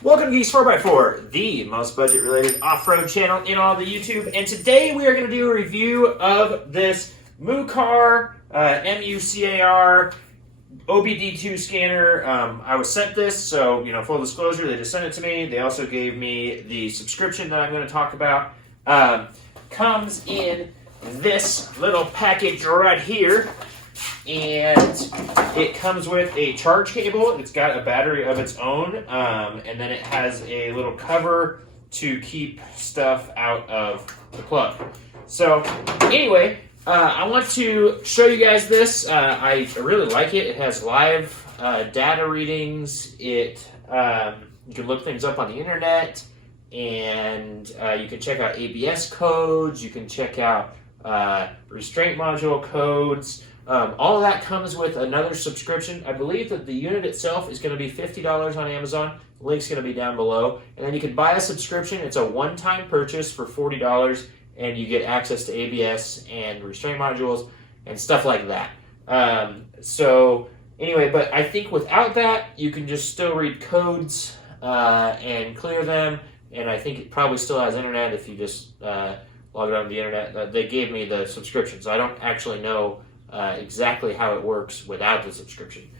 Welcome to Geeks 4x4, the most budget-related off-road channel in all the YouTube. And today we are going to do a review of this Mucar, M-U-C-A-R OBD2 scanner. I was sent this, so, full disclosure, they just sent it to me. They also gave me the subscription that I'm going to talk about. Comes in this little package right here. And it comes with a charge cable. It's got a battery of its own, and then it has a little cover to keep stuff out of the plug. So anyway, I want to show you guys this. I really like it. It has live data readings. You can look things up on the internet, and you can check out ABS codes. You can check out restraint module codes. All of that comes with another subscription. I believe that the unit itself is going to be $50 on Amazon. The link's going to be down below. And then you can buy a subscription. It's a one-time purchase for $40, and you get access to ABS and restraint modules and stuff like that. So anyway, but I think without that, you can just still read codes and clear them. And I think it probably still has internet if you just log it on the internet. They gave me the subscription, so I don't actually know exactly how it works without the subscription.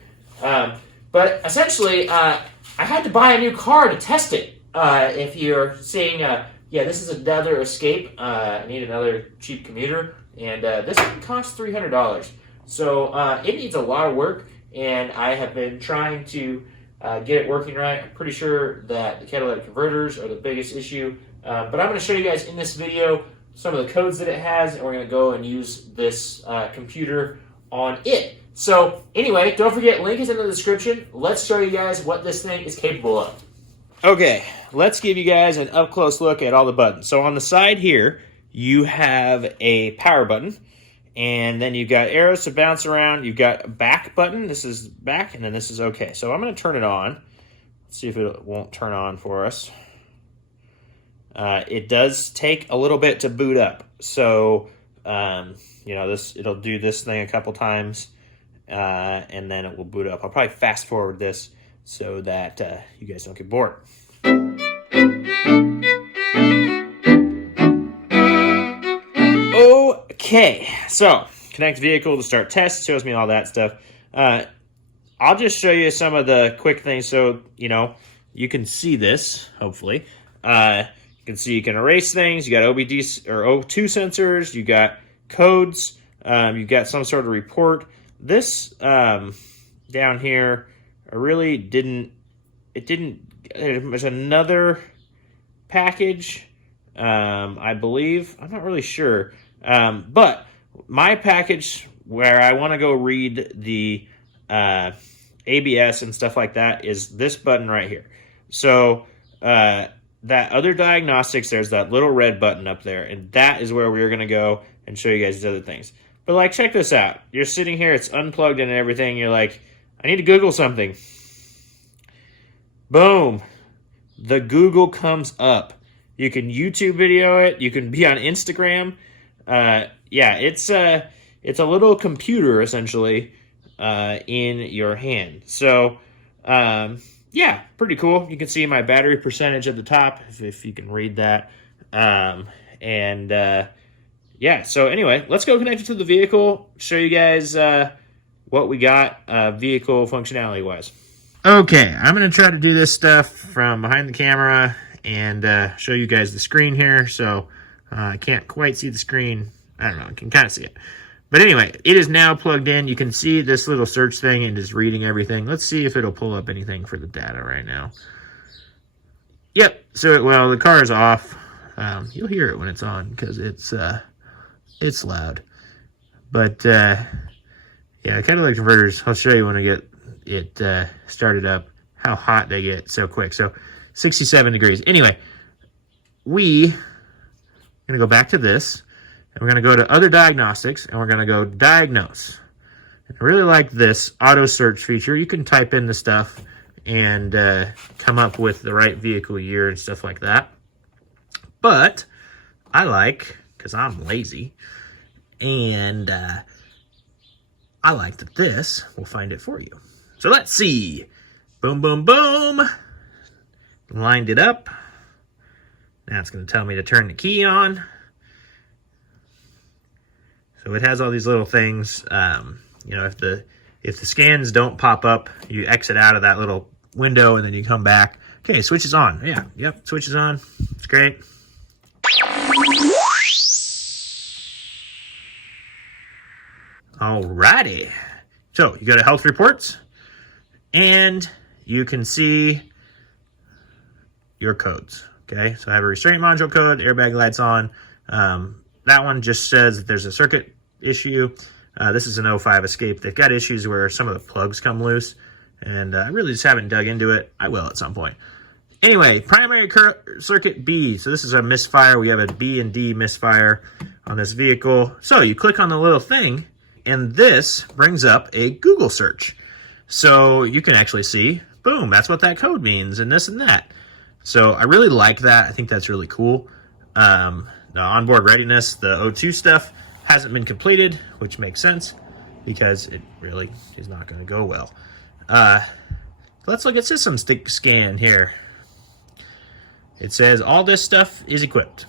But essentially, I had to buy a new car to test it. If you're seeing, this is another Escape. I need another cheap commuter, and this one costs $300. So it needs a lot of work, and I have been trying to get it working right. I'm pretty sure that the catalytic converters are the biggest issue, but I'm going to show you guys in this video some of the codes that it has, and we're going to go and use this computer on it. So anyway, don't forget, link is in the description. Let's show you guys what this thing is capable of. Okay, let's give you guys an up-close look at all the buttons. So on the side here, you have a power button, and then you've got arrows to bounce around. You've got a back button. This is back, and then this is okay. So I'm going to turn it on. Let's see if it won't turn on for us. It does take a little bit to boot up, so it'll do this thing a couple times, and then it will boot up. I'll probably fast forward this so that you guys don't get bored. Okay, so connect vehicle to start test. Shows me all that stuff. I'll just show you some of the quick things so you can see this. Hopefully. You can see you can erase things. You got OBD or O2 sensors. You got codes. You've got some sort of report. This down here, really didn't. It was another package, I believe. I'm not really sure, but my package where I want to go read the ABS and stuff like that is this button right here. So. That other diagnostics, there's that little red button up there, and that is where we're going to go and show you guys these other things. But, check this out. You're sitting here, it's unplugged and everything. You're like, I need to Google something. Boom. The Google comes up. You can YouTube video it. You can be on Instagram. It's a little computer, essentially, in your hand. So, yeah, pretty cool. You can see my battery percentage at the top, if you can read that. So anyway, let's go connect it to the vehicle, show you guys what we got vehicle functionality-wise. Okay, I'm going to try to do this stuff from behind the camera and show you guys the screen here. So I can't quite see the screen. I don't know, I can kind of see it. But anyway, it is now plugged in. You can see this little search thing and is reading everything. Let's see if it'll pull up anything for the data right now. Yep. So, the car is off. You'll hear it when it's on because it's loud. But, the catalytic converters, I'll show you when I get it started up, how hot they get so quick. So, 67 degrees. Anyway, we're going to go back to this. And we're going to go to other diagnostics, and we're going to go diagnose. I really like this auto search feature. You can type in the stuff and come up with the right vehicle year and stuff like that. But I like, because I'm lazy, and I like that this will find it for you. So let's see. Boom, boom, boom. Lined it up. Now it's going to tell me to turn the key on. So it has all these little things. You know, if the scans don't pop up, you exit out of that little window and then you come back. Okay, switch is on. Yeah, yep, switch is on. It's great. Alrighty. So you go to health reports and you can see your codes. Okay, so I have a restraint module code, airbag lights on. That one just says that there's a circuit issue. This is an 05 Escape. They've got issues where some of the plugs come loose, and I really just haven't dug into it. I will at some point. Anyway, primary circuit B. So this is a misfire. We have a B and D misfire on this vehicle. So you click on the little thing, and this brings up a Google search. So you can actually see, boom, that's what that code means, and this and that. So I really like that. I think that's really cool. The onboard readiness, the O2 stuff hasn't been completed, which makes sense because it really is not going to go well. Let's look at system scan here. It says all this stuff is equipped.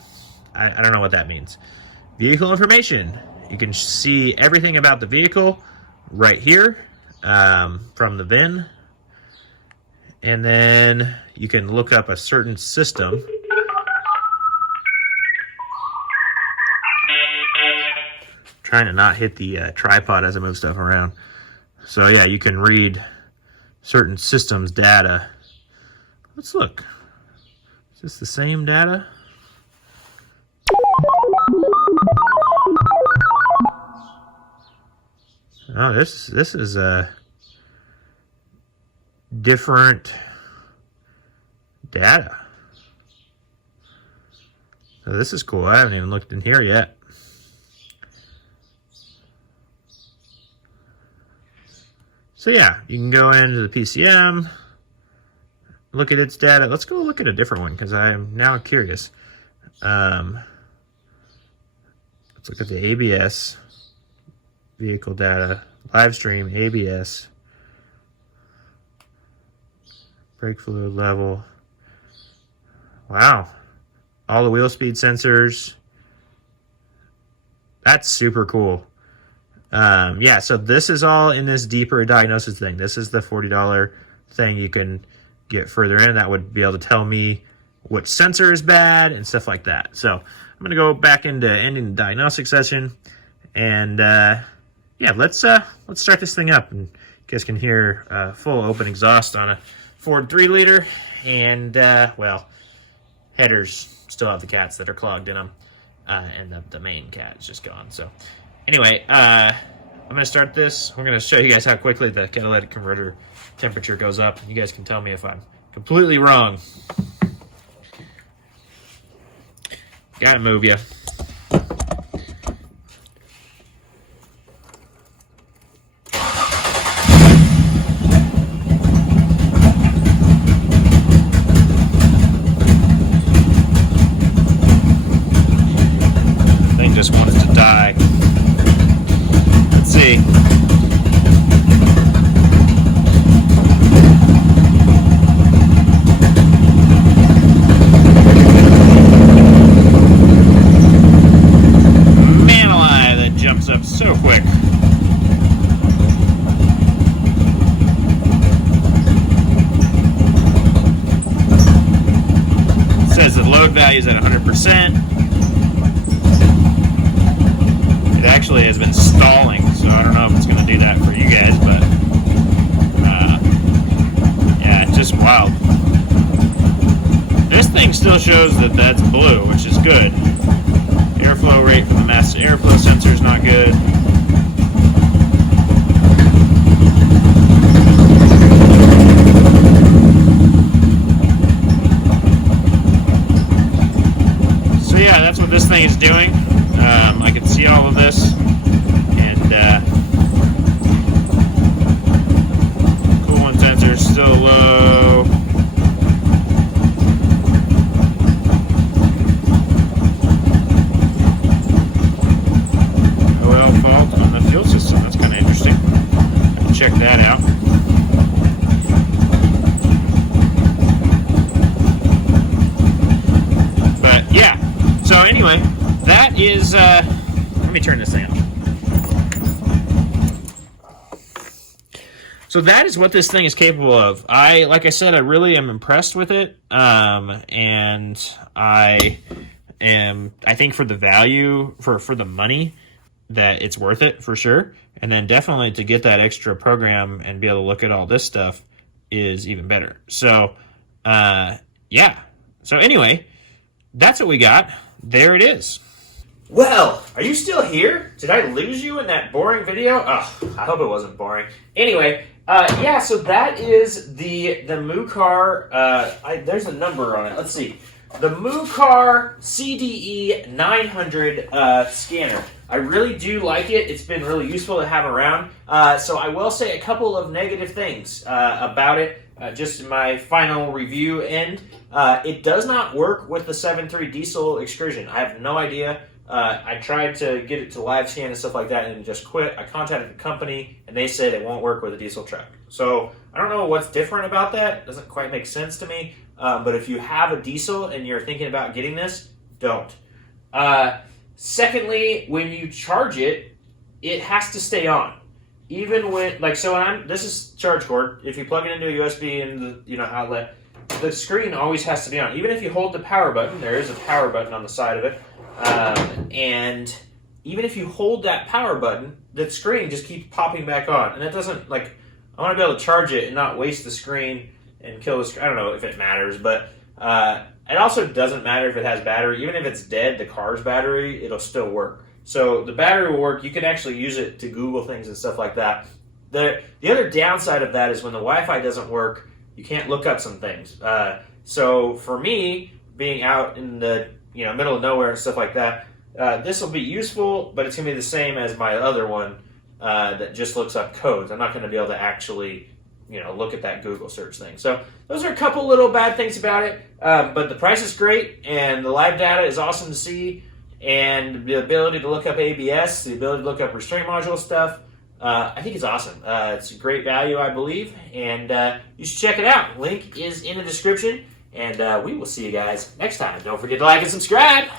I don't know what that means. Vehicle information. You can see everything about the vehicle right here from the VIN. And then you can look up a certain system. Trying to not hit the tripod as I move stuff around. So yeah, you can read certain systems data. Let's look. Is this the same data? Oh, this is different data. So this is cool. I haven't even looked in here yet. So yeah, you can go into the PCM, look at its data. Let's go look at a different one because I am now curious. Let's look at the ABS, vehicle data, live stream, ABS, brake fluid level. Wow. All the wheel speed sensors. That's super cool. Yeah, so this is all in this deeper diagnosis thing. This is the $40 thing you can get further in. That would be able to tell me which sensor is bad and stuff like that. So I'm going to go back into ending the diagnostic session. And yeah, let's start this thing up. And you guys can hear full open exhaust on a Ford 3-liter. And, well, headers still have the cats that are clogged in them. And the main cat is just gone. So anyway, I'm going to start this. We're going to show you guys how quickly the catalytic converter temperature goes up. You guys can tell me if I'm completely wrong. Gotta move ya. Thing just wanted to die. Let's see. Man alive, that jumps up so quick. It says the load value is at 100%. It actually has been stalling, so I don't know if it's going to do that for you guys, but yeah, it's just wild. This thing still shows that that's blue, which is good. Airflow rate for the mass airflow sensor is not good. So yeah, that's what this thing is doing. I can see all of this, and coolant sensor is still low. Oil fault on the fuel system. That's kind of interesting. I can check that out. is, let me turn this thing on. So that is what this thing is capable of. Like I said, I really am impressed with it. And I think for the value, for the money, that it's worth it for sure. And then definitely to get that extra program and be able to look at all this stuff is even better. So, yeah. So anyway, that's what we got. There it is. Well, are you still here? Did I lose you in that boring video? Oh, I hope it wasn't boring. Anyway, yeah, so that is the Mucar, there's a number on it. Let's see. The Mucar CDE900 scanner. I really do like it. It's been really useful to have around. So I will say a couple of negative things about it, just in my final review end. It does not work with the 7.3 diesel extrusion. I have no idea. I tried to get it to live scan and stuff like that and it just quit. I contacted the company and they said it won't work with a diesel truck. So I don't know what's different about that. It doesn't quite make sense to me. But if you have a diesel and you're thinking about getting this, don't. Secondly, when you charge it, it has to stay on. Even when, like, so this is charge cord. If you plug it into a USB in the outlet, the screen always has to be on. Even if you hold the power button, there is a power button on the side of it. And even if you hold that power button, the screen just keeps popping back on. And that doesn't, like, I want to be able to charge it and not waste the screen and kill the screen. I don't know if it matters, but it also doesn't matter if it has battery. Even if it's dead, the car's battery, it'll still work. So the battery will work. You can actually use it to Google things and stuff like that. The other downside of that is when the Wi-Fi doesn't work, you can't look up some things. So for me, being out in the middle of nowhere and stuff like that, this will be useful, but it's going to be the same as my other one that just looks up codes. I'm not going to be able to actually look at that Google search thing. So those are a couple little bad things about it, but the price is great, and the live data is awesome to see, and the ability to look up ABS, the ability to look up restraint module stuff, I think it's awesome. It's a great value, I believe, and you should check it out. Link is in the description, and we will see you guys next time. Don't forget to like and subscribe.